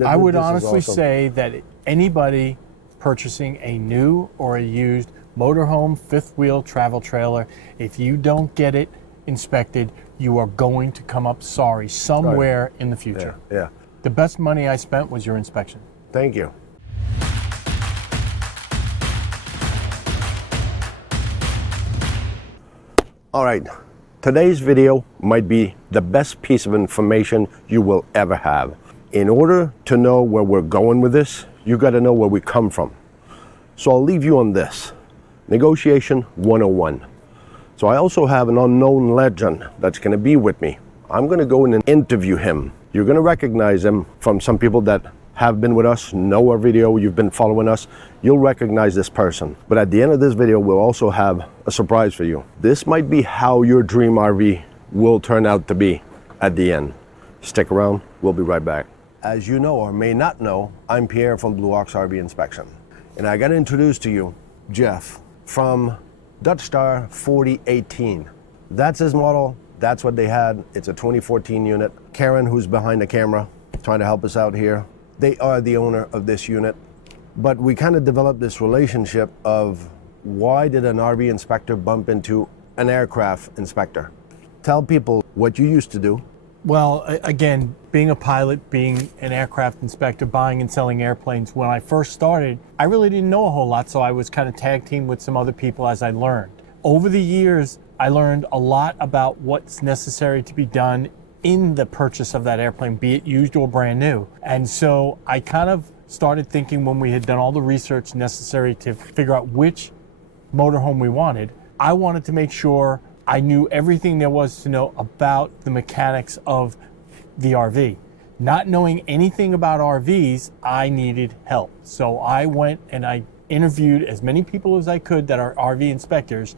I would honestly say that anybody purchasing a new or a used motorhome, fifth wheel travel trailer, if you don't get it inspected, you are going to come up sorry somewhere in the future. Yeah. The best money I spent was your inspection. Thank you. All right, today's video might be the best piece of information you will ever have. In order to know where we're going with this, you got to know where we come from. So I'll leave you on this. Negotiation 101. So I also have an unknown legend that's going to be with me. I'm going to go in and interview him. You're going to recognize him from some people that have been with us, know our video, you've been following us, you'll recognize this person. But at the end of this video, we'll also have a surprise for you. This might be how your dream RV will turn out to be at the end. Stick around, we'll be right back. As you know or may not know, I'm Pierre from Blue Ox RV Inspection. And I got to introduce to you Jeff from Dutch Star 4018. That's his model, that's what they had. It's a 2014 unit. Karen, who's behind the camera, trying to help us out here. They are the owner of this unit, but we kind of developed this relationship of why did an RV inspector bump into an aircraft inspector? Tell people what you used to do. Well, again, being a pilot, being an aircraft inspector, buying and selling airplanes, when I first started, I really didn't know a whole lot, so I was kind of tag teamed with some other people as I learned. Over the years, I learned a lot about what's necessary to be done in the purchase of that airplane, be it used or brand new. And so I kind of started thinking, when we had done all the research necessary to figure out which motorhome we wanted, I wanted to make sure I knew everything there was to know about the mechanics of the RV. Not knowing anything about RVs, I needed help. So I went and I interviewed as many people as I could that are RV inspectors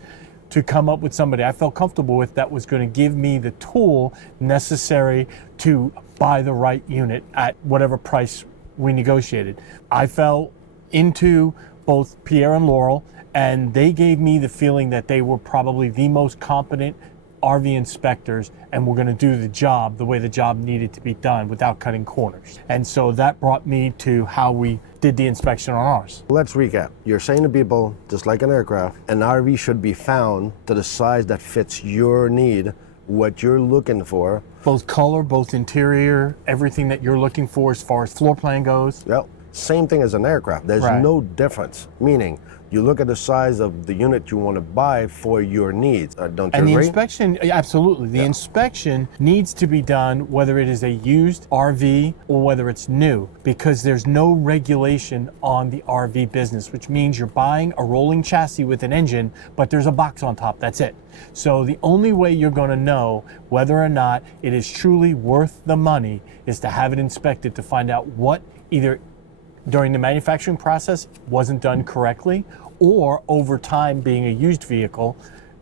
to come up with somebody I felt comfortable with that was going to give me the tool necessary to buy the right unit at whatever price we negotiated. I fell into both Pierre and Laurel, and they gave me the feeling that they were probably the most competent RV inspectors and were going to do the job the way the job needed to be done without cutting corners. And so that brought me to how we did the inspection on ours. Let's recap. You're saying to people, just like an aircraft, an RV should be found to the size that fits your need, what you're looking for. Both color, both interior, everything that you're looking for as far as floor plan goes. Yep. Same thing as an aircraft. There's no difference. Meaning, you look at the size of the unit you want to buy for your needs. Don't you agree? And the inspection, absolutely. The inspection needs to be done whether it is a used RV or whether it's new, because there's no regulation on the RV business, which means you're buying a rolling chassis with an engine, but there's a box on top. That's it. So the only way you're going to know whether or not it is truly worth the money is to have it inspected to find out what either during the manufacturing process wasn't done correctly, or over time being a used vehicle,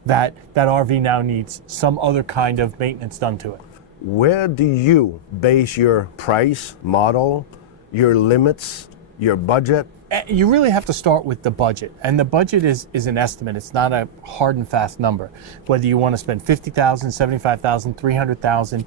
that RV now needs some other kind of maintenance done to it. Where do you base your price, model, your limits, your budget? You really have to start with the budget, and the budget is an estimate. It's not a hard and fast number. Whether you want to spend $50,000, $75,000, $300,000,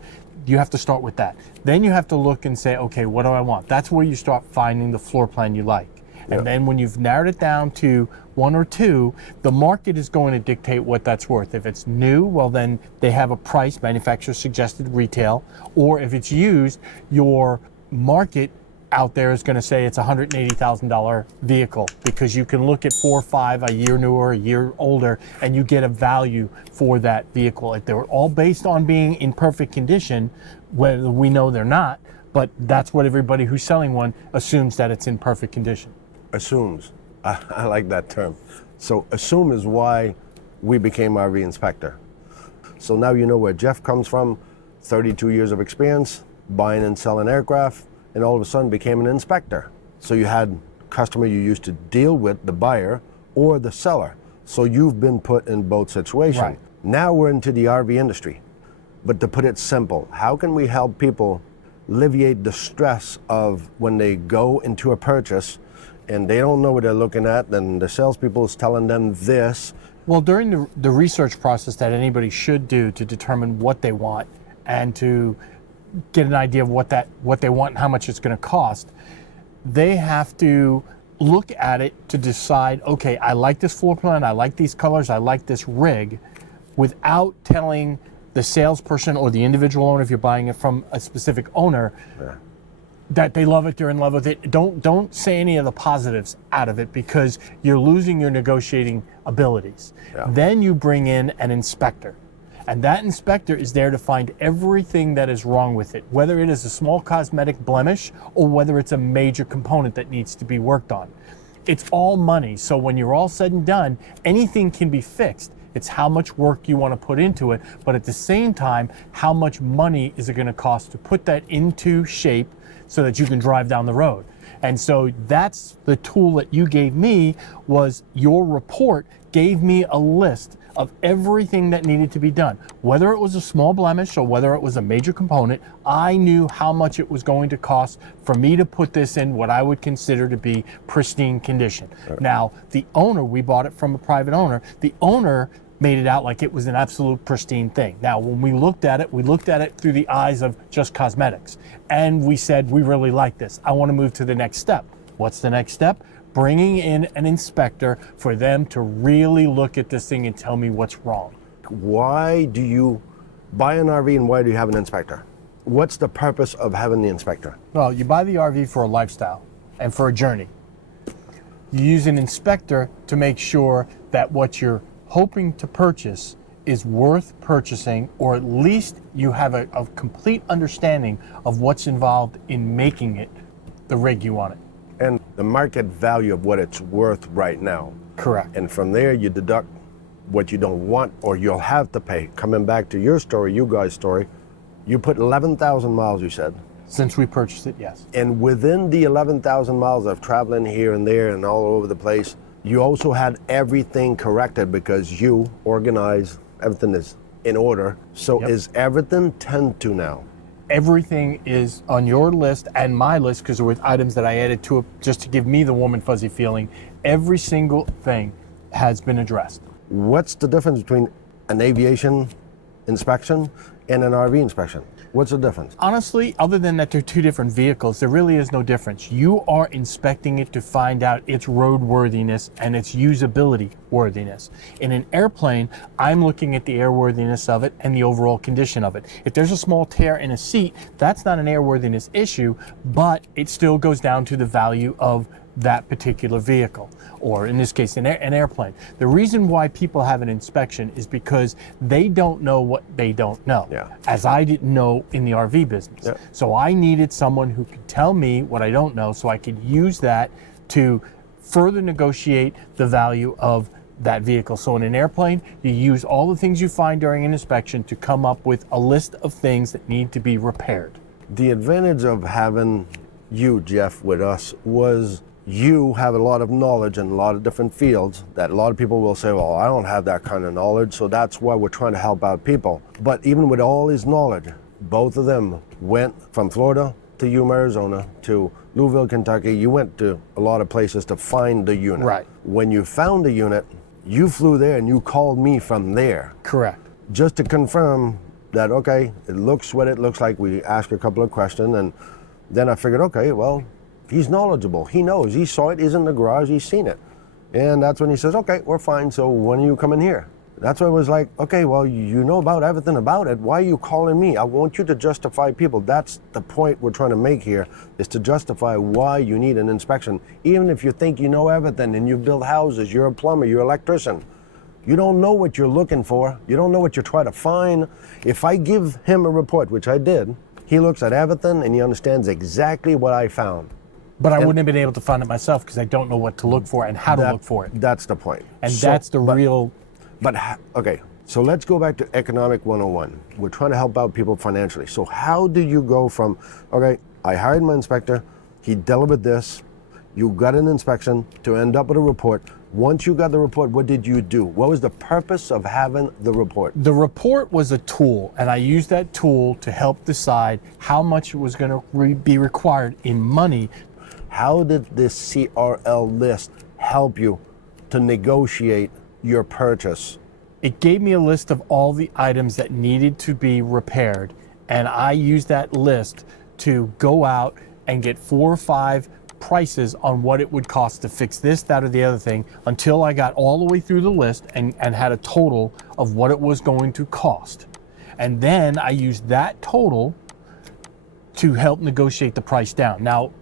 you have to start with that. Then you have to look and say, okay, what do I want? That's where you start finding the floor plan you like. And then when you've narrowed it down to one or two, the market is going to dictate what that's worth. If it's new, well then they have a price, manufacturer suggested retail, or if it's used, your market out there is going to say it's a $180,000 vehicle, because you can look at 4 or 5, a year newer, a year older, and you get a value for that vehicle. If they're all based on being in perfect condition, whether we know they're not, but that's what everybody who's selling one assumes, that it's in perfect condition. Assumes. I like that term. So assume is why we became RV inspector. So now you know where Jeff comes from, 32 years of experience, buying and selling aircraft, and all of a sudden became an inspector. So you had customer you used to deal with, the buyer or the seller. So you've been put in both situations. Right. Now we're into the RV industry. But to put it simple, how can we help people alleviate the stress of when they go into a purchase and they don't know what they're looking at, and the salespeople is telling them this? Well, during the research process that anybody should do to determine what they want and to get an idea of what they want and how much it's going to cost. They have to look at it to decide, okay, I like this floor plan, I like these colors, I like this rig, without telling the salesperson or the individual owner, if you're buying it from a specific owner, that they love it, they're in love with it. Don't say any of the positives out of it, because you're losing your negotiating abilities. Then you bring in an inspector. And that inspector is there to find everything that is wrong with it, whether it is a small cosmetic blemish or whether it's a major component that needs to be worked on. It's all money, so when you're all said and done, anything can be fixed. It's how much work you want to put into it, but at the same time, how much money is it going to cost to put that into shape so that you can drive down the road. And so that's the tool that you gave me, was your report gave me a list of everything that needed to be done. Whether it was a small blemish or whether it was a major component, I knew how much it was going to cost for me to put this in what I would consider to be pristine condition. Now, the owner, we bought it from a private owner, the owner made it out like it was an absolute pristine thing. Now, when we looked at it through the eyes of just cosmetics. And we said, we really like this. I want to move to the next step. What's the next step? Bringing in an inspector for them to really look at this thing and tell me what's wrong. Why do you buy an RV and why do you have an inspector? What's the purpose of having the inspector? Well, you buy the RV for a lifestyle and for a journey. You use an inspector to make sure that what you're hoping to purchase is worth purchasing, or at least you have a complete understanding of what's involved in making it the rig you want it. And the market value of what it's worth right now. Correct. And from there you deduct what you don't want or you'll have to pay. Coming back to your story, you guys' story, you put 11,000 miles, you said. Since we purchased it, yes. And within the 11,000 miles of traveling here and there and all over the place, you also had everything corrected because you organized, everything is in order. So is everything 10-2 now? Everything is on your list and my list, because there were items that I added to it just to give me the warm and fuzzy feeling. Every single thing has been addressed. What's the difference between an aviation inspection and an RV inspection? What's the difference? Honestly, other than that they're two different vehicles, there really is no difference. You are inspecting it to find out its roadworthiness and its usability worthiness. In an airplane, I'm looking at the airworthiness of it and the overall condition of it. If there's a small tear in a seat, that's not an airworthiness issue, but it still goes down to the value of that particular vehicle, or in this case, an airplane. The reason why people have an inspection is because they don't know what they don't know, as I didn't know in the RV business. So I needed someone who could tell me what I don't know so I could use that to further negotiate the value of that vehicle. So in an airplane, you use all the things you find during an inspection to come up with a list of things that need to be repaired. The advantage of having you, Jeff, with us was you have a lot of knowledge in a lot of different fields that a lot of people will say, well, I don't have that kind of knowledge, so that's why we're trying to help out people. But even with all his knowledge, both of them went from Florida to Yuma, Arizona, to Louisville, Kentucky. You went to a lot of places to find the unit. Right. When you found the unit, you flew there and you called me from there. Correct. Just to confirm that, okay, it looks what it looks like. We asked a couple of questions, and then I figured, okay, well, he's knowledgeable. He knows. He saw it. He's in the garage. He's seen it. And that's when he says, okay, we're fine. So when are you coming here? That's why I was like, okay, well, you know about everything about it. Why are you calling me? I want you to justify people. That's the point we're trying to make here, is to justify why you need an inspection. Even if you think you know everything and you build houses, you're a plumber, you're an electrician. You don't know what you're looking for. You don't know what you're trying to find. If I give him a report, which I did, he looks at everything and he understands exactly what I found. But I wouldn't have been able to find it myself because I don't know what to look for and how to look for it. That's the point. And that's the real... But, okay, so let's go back to Economic 101. We're trying to help out people financially. So how do you go from, okay, I hired my inspector, he delivered this, you got an inspection, to end up with a report. Once you got the report, what did you do? What was the purpose of having the report? The report was a tool, and I used that tool to help decide how much was going to be required in money. How did this CRL list help you to negotiate your purchase? It gave me a list of all the items that needed to be repaired, and I used that list to go out and get 4 or 5 prices on what it would cost to fix this, that, or the other thing, until I got all the way through the list and had a total of what it was going to cost. And then I used that total to help negotiate the price down. Now,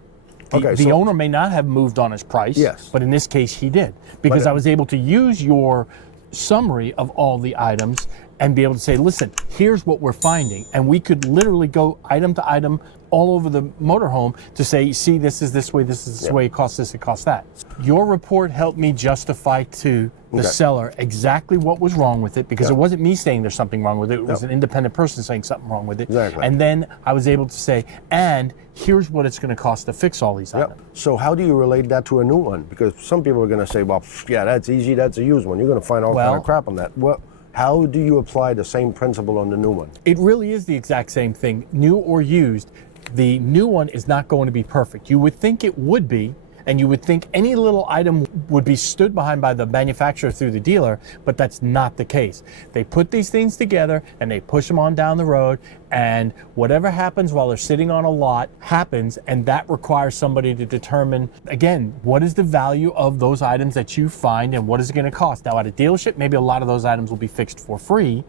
the owner may not have moved on his price, yes, but in this case he did, because I was able to use your summary of all the items and be able to say, listen, here's what we're finding. And we could literally go item to item all over the motorhome to say, see, this is this way, this is this way, it costs this, it costs that. Your report helped me justify to the seller exactly what was wrong with it, because it wasn't me saying there's something wrong with it, it was an independent person saying something wrong with it. Exactly. And then I was able to say, and here's what it's going to cost to fix all these items. So how do you relate that to a new one? Because some people are going to say, well, yeah, that's easy, that's a used one. You're going to find all kind of crap on that. Well, how do you apply the same principle on the new one? It really is the exact same thing, new or used. The new one is not going to be perfect. You would think it would be, and you would think any little item would be stood behind by the manufacturer through the dealer, but that's not the case. They put these things together and they push them on down the road, and whatever happens while they're sitting on a lot happens, and that requires somebody to determine, again, what is the value of those items that you find and what is it going to cost. Now at a dealership, maybe a lot of those items will be fixed for free,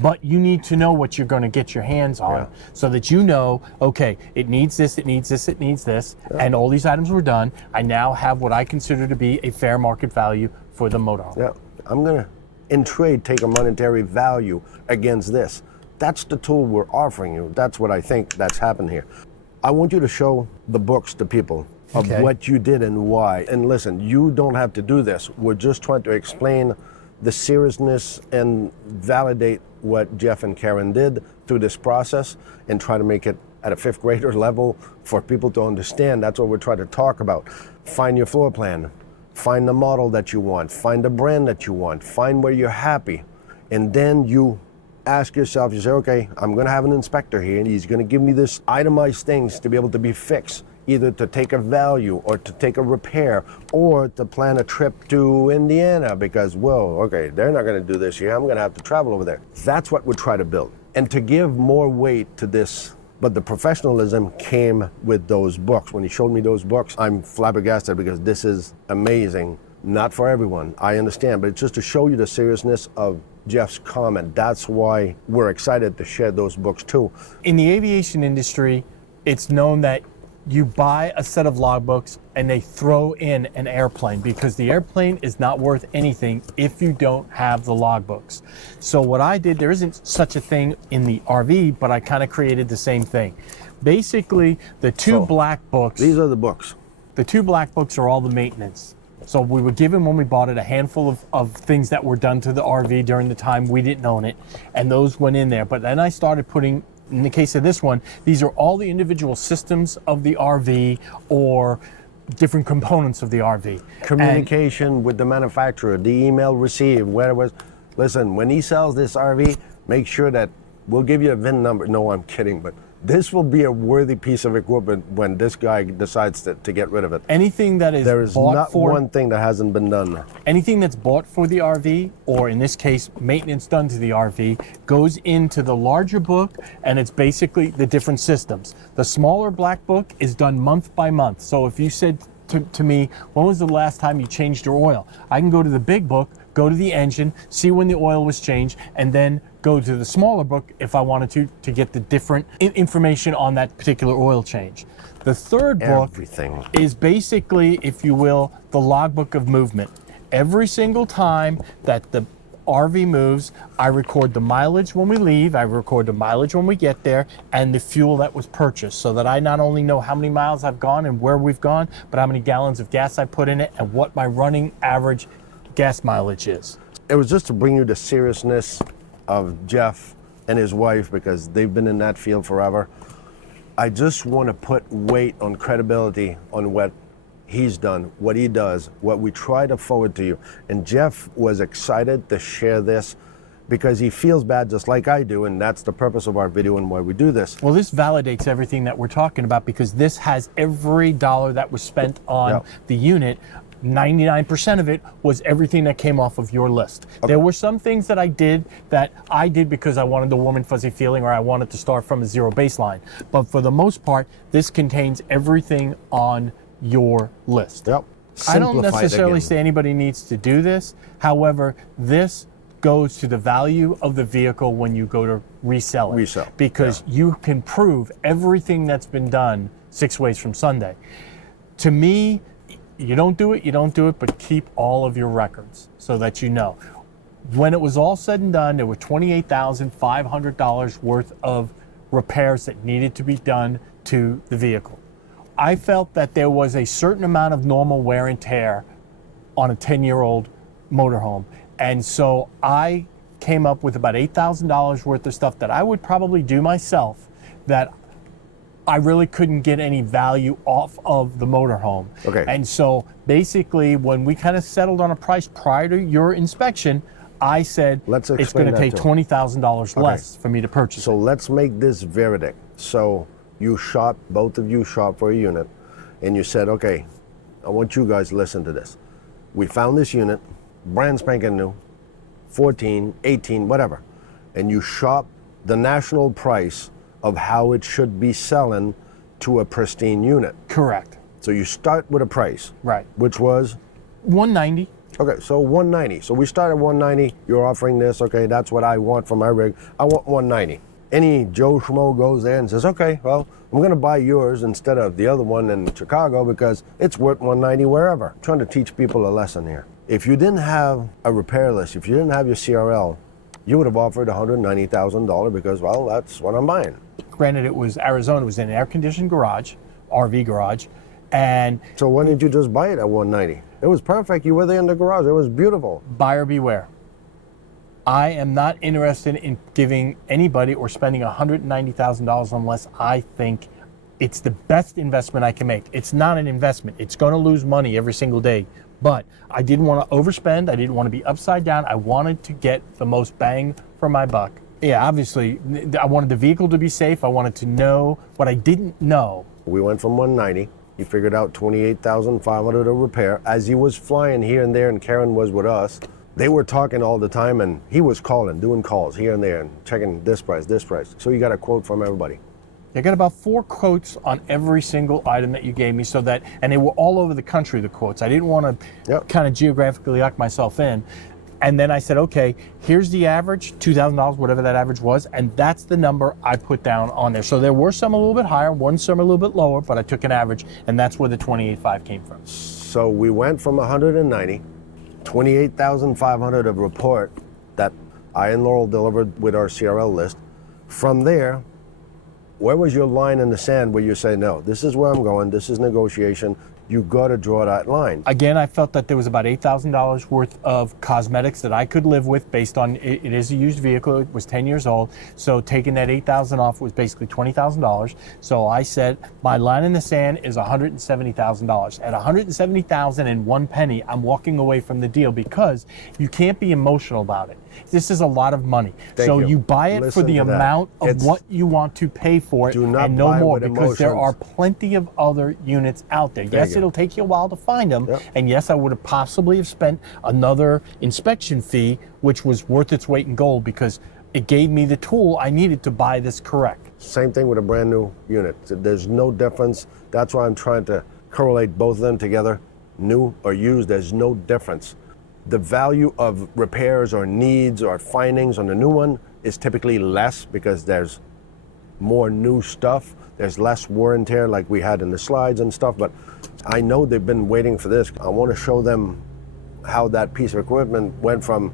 but you need to know what you're going to get your hands on so that you know, okay, it needs this, it needs this, it needs this, and all these items were done. I now have what I consider to be a fair market value for the motorhome. Yeah, I'm going to, in trade, take a monetary value against this. That's the tool we're offering you. That's what I think that's happened here. I want you to show the books to people of what you did and why. And listen, you don't have to do this. We're just trying to explain the seriousness and validate what Jeff and Karen did through this process and try to make it at a 5th grader level for people to understand. That's what we're trying to talk about. Find your floor plan, find the model that you want, find the brand that you want, find where you're happy, and then you ask yourself, you say, okay, I'm going to have an inspector here and he's going to give me this itemized things to be able to be fixed, either to take a value or to take a repair or to plan a trip to Indiana because, well, okay, they're not going to do this here. I'm going to have to travel over there. That's what we try to build. And to give more weight to this, but the professionalism came with those books. When he showed me those books, I'm flabbergasted because this is amazing. Not for everyone, I understand, but it's just to show you the seriousness of Jeff's comment. That's why we're excited to share those books too. In the aviation industry, it's known that you buy a set of logbooks and they throw in an airplane because the airplane is not worth anything if you don't have the logbooks. So what I did, there isn't such a thing in the RV, but I kind of created the same thing. Basically, the two black books. These are the books. The two black books are all the maintenance. So we were given, when we bought it, a handful of things that were done to the RV during the time we didn't own it, and those went in there. But then I started putting, in the case of this one, these are all the individual systems of the RV or different components of the RV. Communication with the manufacturer, the email received, where it was. Listen, when he sells this RV, make sure that we'll give you a VIN number. No, I'm kidding, but this will be a worthy piece of equipment when this guy decides to get rid of it. Anything that is there is bought not for, one thing that hasn't been done. Anything that's bought for the RV, or in this case, maintenance done to the RV, goes into the larger book, and it's basically the different systems. The smaller black book is done month by month. So if you said to me, when was the last time you changed your oil? I can go to the big book, go to the engine, see when the oil was changed, and then go to the smaller book if I wanted to get the different information on that particular oil change. The third book is basically, if you will, the logbook of movement. Every single time that the RV moves, I record the mileage when we leave, I record the mileage when we get there, and the fuel that was purchased, so that I not only know how many miles I've gone and where we've gone, but how many gallons of gas I put in it and what my running average gas mileage is. It was just to bring you the seriousness of Jeff and his wife, because they've been in that field forever. I just want to put weight on credibility on what he's done, what he does, what we try to forward to you. And Jeff was excited to share this because he feels bad just like I do, and that's the purpose of our video and why we do this. Well, this validates everything that we're talking about, because this has every dollar that was spent on the unit 99% of it was everything that came off of your list. There were some things that I did because I wanted the warm and fuzzy feeling, or I wanted to start from a zero baseline. But for the most part, this contains everything on your list. Yep. I don't Simplify it necessarily again. say anybody needs to do this. However, this goes to the value of the vehicle when you go to resell it. Because you can prove everything that's been done 6 ways from Sunday. To me, you don't do it, but keep all of your records so that you know. When it was all said and done, there were $28,500 worth of repairs that needed to be done to the vehicle. I felt that there was a certain amount of normal wear and tear on a 10-year-old motorhome. And so I came up with about $8,000 worth of stuff that I would probably do myself that I really couldn't get any value off of the motorhome. Okay. And so basically when we kind of settled on a price prior to your inspection, I said it's going to take $20,000 less for me to purchase So let's make this veridic. So both of you shop for a unit, and you said, okay, I want you guys to listen to this. We found this unit, brand spanking new, 14, 18, whatever, and you shop the national price of how it should be selling to a pristine unit. Correct. So you start with a price. Right. Which was? $190. Okay, so $190. So we start at $190. You're offering this. Okay, that's what I want for my rig. I want $190. Any Joe Schmo goes there and says, okay, well, I'm going to buy yours instead of the other one in Chicago because it's worth $190 wherever. I'm trying to teach people a lesson here. If you didn't have a repair list, if you didn't have your CRL, you would have offered $190,000 because, well, that's what I'm buying. Granted, it was Arizona. It was in an air-conditioned garage, RV garage, and so why didn't you just buy it at $190? It was perfect. You were there in the garage. It was beautiful. Buyer beware. I am not interested in giving anybody or spending $190,000 unless I think it's the best investment I can make. It's not an investment. It's going to lose money every single day. But I didn't want to overspend. I didn't want to be upside down. I wanted to get the most bang for my buck. Yeah, obviously, I wanted the vehicle to be safe. I wanted to know what I didn't know. We went from $190. You figured out $28,500 to repair. As he was flying here and there and Karen was with us, they were talking all the time and he was calling, doing calls here and there and checking this price. So you got a quote from everybody. I got about 4 quotes on every single item that you gave me, so that, and they were all over the country, the quotes. I didn't want to kind of geographically lock myself in. And then I said, okay, here's the average, $2,000, whatever that average was, and that's the number I put down on there. So there were some a little bit higher, some a little bit lower, but I took an average, and that's where the 28.5 came from. So we went from 190, 28,500 of report that I and Laurel delivered with our CRL list. From there, where was your line in the sand where you say, no, this is where I'm going, this is negotiation, you got to draw that line? Again, I felt that there was about $8,000 worth of cosmetics that I could live with based on it is a used vehicle. It was 10 years old. So taking that $8,000 off was basically $20,000. So I said my line in the sand is $170,000. At $170,000 and 1 penny, I'm walking away from the deal because you can't be emotional about it. This is a lot of money. So you buy it for the amount of what you want to pay for it and no more, because there are plenty of other units out there. Yes, it'll take you a while to find them. And yes, I would have possibly have spent another inspection fee, which was worth its weight in gold because it gave me the tool I needed to buy this correct. Same thing with a brand new unit. There's no difference. That's why I'm trying to correlate both of them together. New or used, there's no difference. The value of repairs or needs or findings on the new one is typically less because there's more new stuff. There's less wear and tear like we had in the slides and stuff, but I know they've been waiting for this. I want to show them how that piece of equipment went from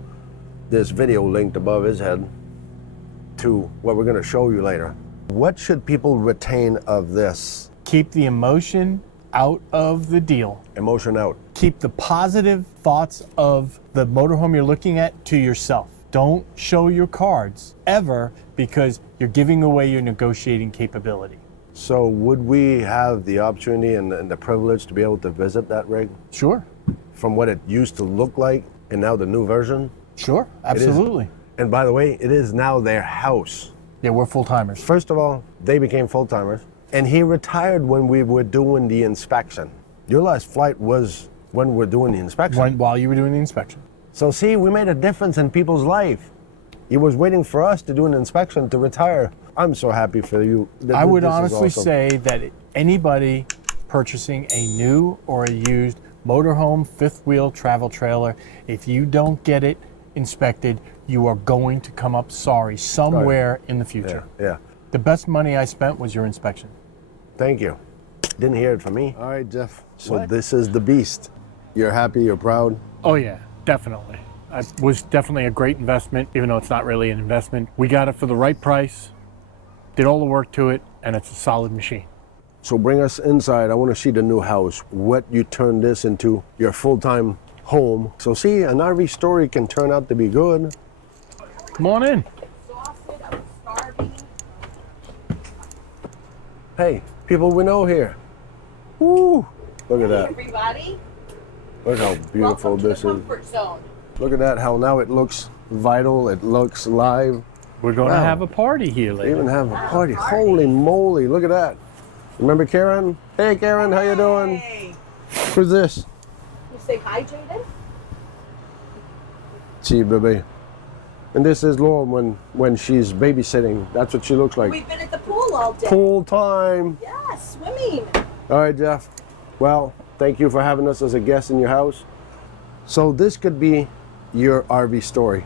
this video linked above his head to what we're going to show you later. What should people retain of this? Keep the emotion out of the deal. Emotion out. Keep the positive thoughts of the motorhome you're looking at to yourself. Don't show your cards ever because you're giving away your negotiating capability. So would we have the opportunity and the privilege to be able to visit that rig? Sure. From what it used to look like and now the new version? Sure, absolutely. And by the way, it is now their house. Yeah, we're full-timers. First of all, they became full-timers. And he retired when we were doing the inspection. Your last flight was when we're doing the inspection. While you were doing the inspection. So see, we made a difference in people's life. He was waiting for us to do an inspection to retire. I'm so happy for you. I would This is honestly awesome. say that anybody purchasing a new or a used motorhome, fifth wheel travel trailer, if you don't get it inspected, you are going to come up sorry somewhere in the future. Yeah. The best money I spent was your inspection. Thank you. Didn't hear it from me. All right, Jeff. So this is the beast. You're happy, you're proud. Oh yeah, definitely. It was definitely a great investment, even though it's not really an investment. We got it for the right price, did all the work to it, and it's a solid machine. So bring us inside. I want to see the new house. What you turned this into your full-time home. So see, an RV story can turn out to be good. Come on in. Exhausted, I was starving. Hey, people we know here. Woo! Look at Hey, that. everybody. Look how beautiful Welcome to this the is. comfort zone. Look at that, how now it looks vital, it looks live. We're going to Wow. have a party here We later. even have a party. Holy moly, look at that. Remember Karen? Hey Karen, how you doing? Hey. Who's this? You say hi, Jaden? See, baby. And this is Laura when she's babysitting. That's what she looks like. We've been at the pool all day. Full time. Yeah, swimming. All right, Jeff. Well, thank you for having us as a guest in your house. So this could be your RV story.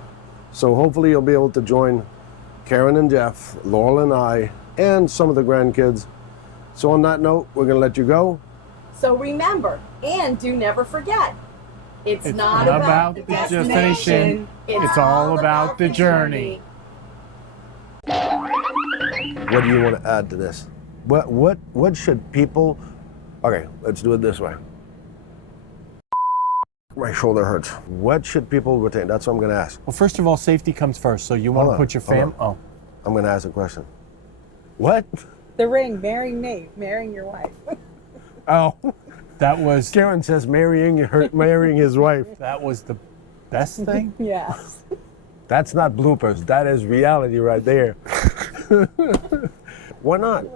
So hopefully you'll be able to join Karen and Jeff, Laurel and I, and some of the grandkids. So on that note, we're gonna let you go. So remember, and do never forget, it's not not about the destination. It's all about the journey. What do you want to add to this? What should people? Okay, let's do it this way. My shoulder hurts. What should people retain? That's what I'm gonna ask. Well, first of all, safety comes first. So you want Hold to on, put your hold fam. Oh, I'm gonna ask a question. What? The ring, marrying Nate, marrying your wife. Oh, that was Karen says marrying his wife. that was the best thing. Yes. That's not bloopers. That is reality right there. Why not?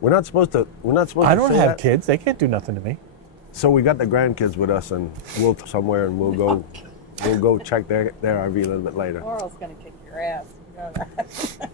We're not supposed to. We're not supposed I to. don't say have that. kids. They can't do nothing to me. So we got the grandkids with us, and we'll somewhere, and we'll go check their RV a little bit later. Laurel's gonna kick your ass. You know that.